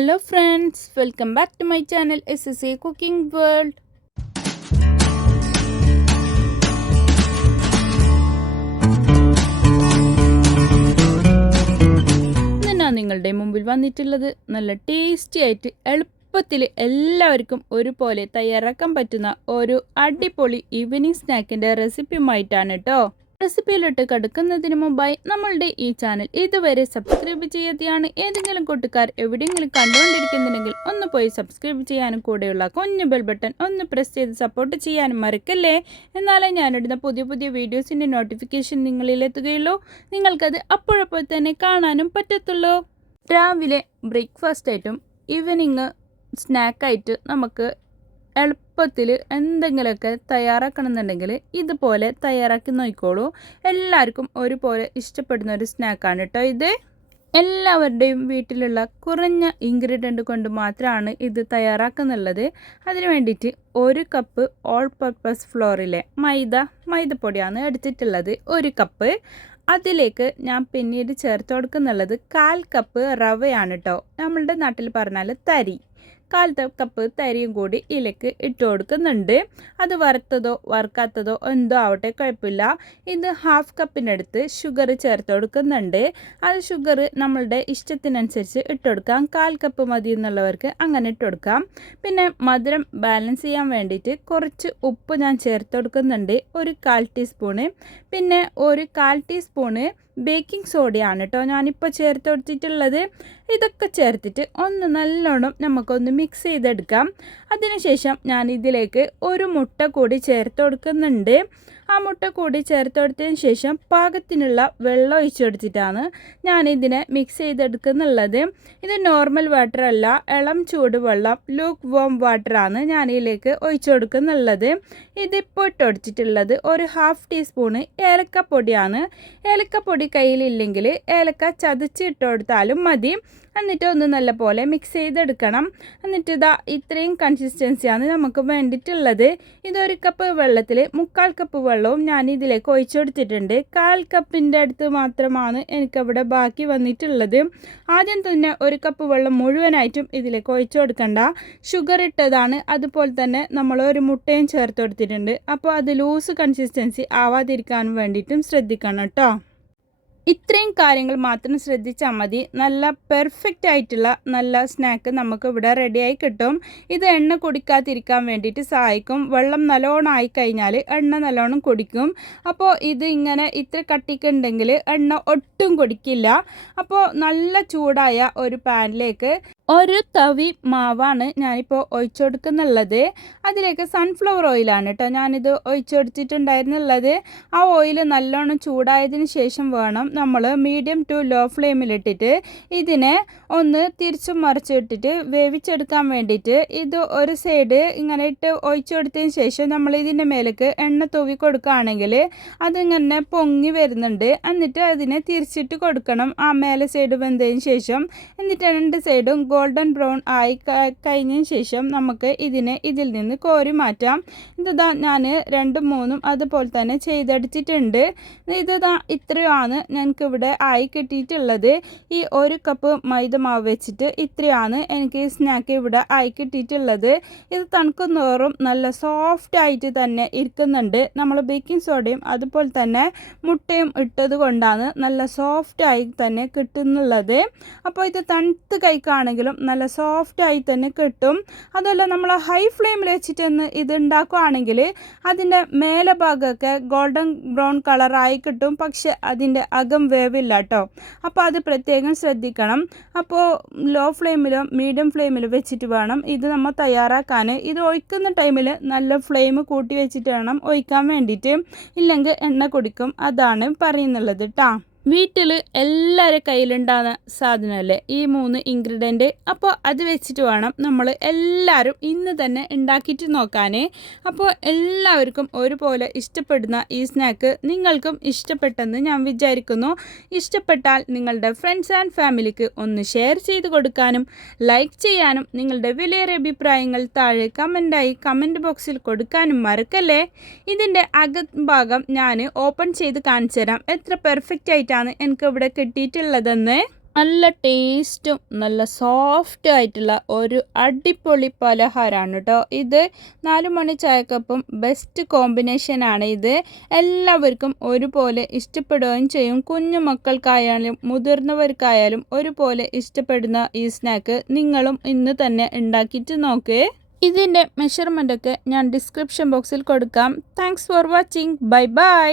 Hello friends, welcome back to my channel SSA Cooking World. ഞാൻ നിങ്ങളുടെ മുമ്പിൽ വന്നിട്ടുള്ളത് നല്ല ടേസ്റ്റി ആയിട്ട് എളുപ്പത്തിൽ എല്ലാവർക്കും ഒരുപോലെ തയ്യാറാക്കാൻ പറ്റുന്ന ഒരു അടിപൊളി ഈവനിങ് സ്നാക്കിൻ്റെ റെസിപ്പിയുമായിട്ടാണ് കേട്ടോ. റെസിപ്പിയിലോട്ട് കടക്കുന്നതിന് മുമ്പായി നമ്മളുടെ ഈ ചാനൽ ഇതുവരെ സബ്സ്ക്രൈബ് ചെയ്യാതെയാണ് ഏതെങ്കിലും കൂട്ടുകാർ എവിടെയെങ്കിലും കണ്ടുകൊണ്ടിരിക്കുന്നുണ്ടെങ്കിൽ ഒന്ന് പോയി സബ്സ്ക്രൈബ് ചെയ്യാനും കൂടെയുള്ള കുഞ്ഞു ബെൽ ബട്ടൺ ഒന്ന് പ്രസ് ചെയ്ത് സപ്പോർട്ട് ചെയ്യാനും മറക്കല്ലേ. എന്നാലേ ഞാനിടുന്ന പുതിയ പുതിയ വീഡിയോസിൻ്റെ നോട്ടിഫിക്കേഷൻ നിങ്ങളിലെത്തുകയുള്ളൂ, നിങ്ങൾക്കത് അപ്പോഴപ്പോൾ തന്നെ കാണാനും പറ്റത്തുള്ളൂ. രാവിലെ ബ്രേക്ക്ഫാസ്റ്റ് ആയിട്ടും ഈവനിങ് സ്നാക്കായിട്ട് നമുക്ക് എളുപ്പത്തിൽ എന്തെങ്കിലുമൊക്കെ തയ്യാറാക്കണമെന്നുണ്ടെങ്കിൽ ഇതുപോലെ തയ്യാറാക്കി നോക്കിക്കോളൂ. എല്ലാവർക്കും ഒരുപോലെ ഇഷ്ടപ്പെടുന്ന ഒരു സ്നാക്കാണ് കേട്ടോ ഇത്. എല്ലാവരുടെയും വീട്ടിലുള്ള കുറഞ്ഞ ഇൻഗ്രീഡിയൻ്റ് കൊണ്ട് മാത്രമാണ് ഇത് തയ്യാറാക്കുന്നുള്ളത്. അതിന് വേണ്ടിയിട്ട് 1 കപ്പ് ഓൾ പർപ്പസ് ഫ്ലോറിലെ മൈദപ്പൊടിയാണ് എടുത്തിട്ടുള്ളത് 1 കപ്പ്. അതിലേക്ക് ഞാൻ പിന്നീട് ചേർത്ത് കൊടുക്കുന്നുള്ളത് 1/4 കപ്പ് റവയാണ് കേട്ടോ. നമ്മളുടെ നാട്ടിൽ പറഞ്ഞാൽ തരി. 1/4 കപ്പ് തരിയും കൂടി ഇതിലേക്ക് ഇട്ട് കൊടുക്കുന്നുണ്ട്. അത് വറുത്തതോ വറുക്കാത്തതോ എന്തോ ആവട്ടെ, കുഴപ്പമില്ല. ഇത് 1/2 കപ്പിനടുത്ത് ഷുഗർ ചേർത്ത് കൊടുക്കുന്നുണ്ട്. അത് ഷുഗർ നമ്മളുടെ ഇഷ്ടത്തിനനുസരിച്ച് ഇട്ട് കൊടുക്കാം. 1/4 കപ്പ് മതി എന്നുള്ളവർക്ക് അങ്ങനെ ഇട്ട് കൊടുക്കാം. പിന്നെ മധുരം ബാലൻസ് ചെയ്യാൻ വേണ്ടിയിട്ട് കുറച്ച് ഉപ്പ് ഞാൻ ചേർത്ത് കൊടുക്കുന്നുണ്ട്, 1/4 ടീസ്പൂണ്. പിന്നെ 1/4 ടീസ്പൂണ് ബേക്കിംഗ് സോഡയാണ് കേട്ടോ ഞാനിപ്പോൾ ചേർത്ത് കൊടുത്തിട്ടുള്ളത്. ഇതൊക്കെ ചേർത്തിട്ട് ഒന്ന് നല്ലോണം നമുക്കൊന്ന് മിക്സ് ചെയ്തെടുക്കാം. അതിനുശേഷം ഞാൻ ഇതിലേക്ക് 1 മുട്ട കൂടി ചേർത്ത് കൊടുക്കുന്നുണ്ട്. ആ മുട്ട കൂടി ചേർത്ത് കൊടുത്തതിന് ശേഷം പാകത്തിനുള്ള വെള്ളം ഒഴിച്ചെടുത്തിട്ടാണ് ഞാനിതിനെ മിക്സ് ചെയ്തെടുക്കുന്നുള്ളത്. ഇത് നോർമൽ വാട്ടർ അല്ല, ഇളം ചൂടുവെള്ളം ലൂക്ക് വോം വാട്ടറാണ് ഞാനിതിലേക്ക് ഒഴിച്ചു കൊടുക്കുന്നുള്ളത്. ഇതിപ്പോൾ ഇട്ട് കൊടുത്തിട്ടുള്ളത് 1/2 ടീസ്പൂണ് ഏലക്കപ്പൊടിയാണ്. ഏലക്കപ്പൊടി കയ്യിലില്ലെങ്കിൽ ഏലക്ക ചതച്ച് ഇട്ട് കൊടുത്താലും മതി. എന്നിട്ട് ഒന്ന് നല്ലപോലെ മിക്സ് ചെയ്തെടുക്കണം. എന്നിട്ട് ഇതാ ഇത്രയും കൺസിസ്റ്റൻസിയാണ് നമുക്ക് വേണ്ടിയിട്ടുള്ളത്. ഇത് 1 കപ്പ് വെള്ളത്തിൽ 3/4 കപ്പ് വെള്ളവും ഞാൻ ഇതിലേക്ക് ഒഴിച്ചു കൊടുത്തിട്ടുണ്ട്. 1/4 കപ്പിൻ്റെ അടുത്ത് മാത്രമാണ് എനിക്കവിടെ ബാക്കി വന്നിട്ടുള്ളത്. ആദ്യം തന്നെ 1 കപ്പ് വെള്ളം മുഴുവനായിട്ടും ഇതിലേക്ക് ഒഴിച്ചു കൊടുക്കണ്ട. ഷുഗർ ഇട്ടതാണ്, അതുപോലെ തന്നെ നമ്മൾ 1 മുട്ടയും ചേർത്ത് കൊടുത്തിട്ടുണ്ട്. അപ്പോൾ അത് ലൂസ് കൺസിസ്റ്റൻസി ആവാതിരിക്കാൻ വേണ്ടിയിട്ടും ശ്രദ്ധിക്കണം കേട്ടോ. ഇത്രയും കാര്യങ്ങൾ മാത്രം ശ്രദ്ധിച്ചാൽ മതി. നല്ല പെർഫെക്റ്റ് ആയിട്ടുള്ള നല്ല സ്നാക്ക് നമുക്ക് ഇവിടെ റെഡിയായി കിട്ടും. ഇത് എണ്ണ കുടിക്കാതിരിക്കാൻ വേണ്ടിയിട്ട് സഹായിക്കും. വെള്ളം നല്ലോണം ആയിക്കഴിഞ്ഞാൽ എണ്ണ നല്ലോണം കുടിക്കും. അപ്പോൾ ഇത് ഇങ്ങനെ ഇത്ര കട്ടിക്കുണ്ടെങ്കിൽ എണ്ണ ഒട്ടും കുടിക്കില്ല. അപ്പോൾ നല്ല ചൂടായ ഒരു പാനിലേക്ക് 1 തവി മാവാണ് ഞാനിപ്പോൾ ഒഴിച്ചു കൊടുക്കുന്നുള്ളത്. അതിലേക്ക് സൺഫ്ലവർ ഓയിലാണ് കേട്ടോ ഞാനിത് ഒഴിച്ചു കൊടുത്തിട്ടുണ്ടായിരുന്നുള്ളത്. ആ ഓയിൽ നല്ലോണം ചൂടായതിന് ശേഷം വേണം നമ്മൾ മീഡിയം ടു ലോ ഫ്ലെയിമിലിട്ടിട്ട് ഇതിനെ ഒന്ന് തിരിച്ചും മറിച്ചിട്ടിട്ട് വേവിച്ചെടുക്കാൻ വേണ്ടിയിട്ട്. ഇത് ഒരു സൈഡ് ഇങ്ങനെ ഇട്ട് ഒഴിച്ചു കൊടുത്തതിന് ശേഷം നമ്മൾ ഇതിൻ്റെ മേലേക്ക് എണ്ണ തൂവി കൊടുക്കുകയാണെങ്കിൽ അതിങ്ങനെ പൊങ്ങി വരുന്നുണ്ട്. എന്നിട്ട് അതിനെ തിരിച്ചിട്ട് കൊടുക്കണം ആ മേലെ സൈഡ് വെന്തതിന് ശേഷം. എന്നിട്ട് 2 സൈഡും ഗോൾഡൻ ബ്രൗൺ ആയി കഴിഞ്ഞതിന് ശേഷം നമുക്ക് ഇതിനെ ഇതിൽ നിന്ന് കോരി മാറ്റാം. ഇതാ ഞാൻ 2ഉം 3ഉം അതുപോലെ തന്നെ ചെയ്തെടുത്തിട്ടുണ്ട്. ഇതാ ഇത്രയാണ് ഞങ്ങൾക്കിവിടെ ആയി കിട്ടിയിട്ടുള്ളത്. ഈ 1 കപ്പ് മൈദ മാവ് വെച്ചിട്ട് ഇത്രയാണ് എനിക്ക് സ്നാക്ക് ഇവിടെ ആയി കിട്ടിയിട്ടുള്ളത്. ഇത് തണുക്കുന്നോറും നല്ല സോഫ്റ്റ് ആയിട്ട് തന്നെ ഇരിക്കുന്നുണ്ട്. നമ്മൾ ബേക്കിംഗ് സോഡയും അതുപോലെ തന്നെ മുട്ടയും ഇട്ടത് കൊണ്ടാണ് നല്ല സോഫ്റ്റ് ആയി തന്നെ കിട്ടുന്നുള്ളത്. അപ്പോൾ ഇത് തണുത്ത് കഴിക്കുകയാണെങ്കിലും നല്ല സോഫ്റ്റ് ആയി തന്നെ കിട്ടും. അതല്ല നമ്മൾ ഹൈ ഫ്ലെയിമിൽ വെച്ചിട്ട് ഇത് ഉണ്ടാക്കുകയാണെങ്കിൽ അതിൻ്റെ മേലെ ഭാഗമൊക്കെ ഗോൾഡൻ ബ്രൗൺ കളറായി കിട്ടും, പക്ഷെ അതിൻ്റെ അകം വേവില്ല കേട്ടോ. അപ്പോൾ അത് പ്രത്യേകം ശ്രദ്ധിക്കണം. അപ്പോൾ ലോ ഫ്ലെയിമിലോ മീഡിയം ഫ്ലെയിമിലോ വെച്ചിട്ട് വേണം ഇത് നമ്മൾ തയ്യാറാക്കാൻ. ഇത് ഒഴിക്കുന്ന ടൈമിൽ നല്ല ഫ്ലെയിം കൂട്ടി വെച്ചിട്ട് വേണം ഒഴിക്കാൻ വേണ്ടിയിട്ട്, ഇല്ലെങ്കിൽ എണ്ണ കുടിക്കും. അതാണ് പറയുന്നുള്ളത് കേട്ടോ. വീട്ടിൽ എല്ലാവരുടെ കയ്യിലുണ്ടാകുന്ന സാധനമല്ലേ ഈ 3 ഇൻഗ്രീഡിയൻറ്റ്. അപ്പോൾ അത് വെച്ചിട്ട് വേണം നമ്മൾ എല്ലാവരും ഇന്ന് തന്നെ ഉണ്ടാക്കിയിട്ട് നോക്കാൻ. അപ്പോൾ എല്ലാവർക്കും ഒരുപോലെ ഇഷ്ടപ്പെടുന്ന ഈ സ്നാക്ക് നിങ്ങൾക്കും ഇഷ്ടപ്പെട്ടെന്ന് ഞാൻ വിചാരിക്കുന്നു. ഇഷ്ടപ്പെട്ടാൽ നിങ്ങളുടെ ഫ്രണ്ട്സ് ആൻഡ് ഫാമിലിക്ക് ഒന്ന് ഷെയർ ചെയ്ത് കൊടുക്കാനും ലൈക്ക് ചെയ്യാനും നിങ്ങളുടെ വിലയേറിയ അഭിപ്രായങ്ങൾ താഴെ കമൻറ്റ് ബോക്സിൽ കൊടുക്കാനും മറക്കല്ലേ. ഇതിൻ്റെ അകഭാഗം ഞാൻ ഓപ്പൺ ചെയ്ത് കാണിച്ചു തരാം എത്ര പെർഫെക്റ്റ് ആയിട്ടാണ് എനിക്ക് ഇവിടെ കിട്ടിയിട്ടുള്ളതെന്ന്. നല്ല ടേസ്റ്റും നല്ല സോഫ്റ്റ് ആയിട്ടുള്ള ഒരു അടിപൊളി പലഹാരമാണ് കേട്ടോ ഇത്. 4 മണി ചായക്കൊപ്പം ബെസ്റ്റ് കോമ്പിനേഷനാണ് ഇത്. എല്ലാവർക്കും ഒരുപോലെ ഇഷ്ടപ്പെടുകയും ചെയ്യും. കുഞ്ഞു മക്കൾക്കായാലും മുതിർന്നവർക്കായാലും ഒരുപോലെ ഇഷ്ടപ്പെടുന്ന ഈ സ്നാക്ക് നിങ്ങളും ഇന്ന് തന്നെ ഉണ്ടാക്കിയിട്ട് നോക്കേ. ഇതിൻ്റെ മെഷർമെൻ്റൊക്കെ ഞാൻ ഡിസ്ക്രിപ്ഷൻ ബോക്സിൽ കൊടുക്കാം. Thanks for watching. Bye bye.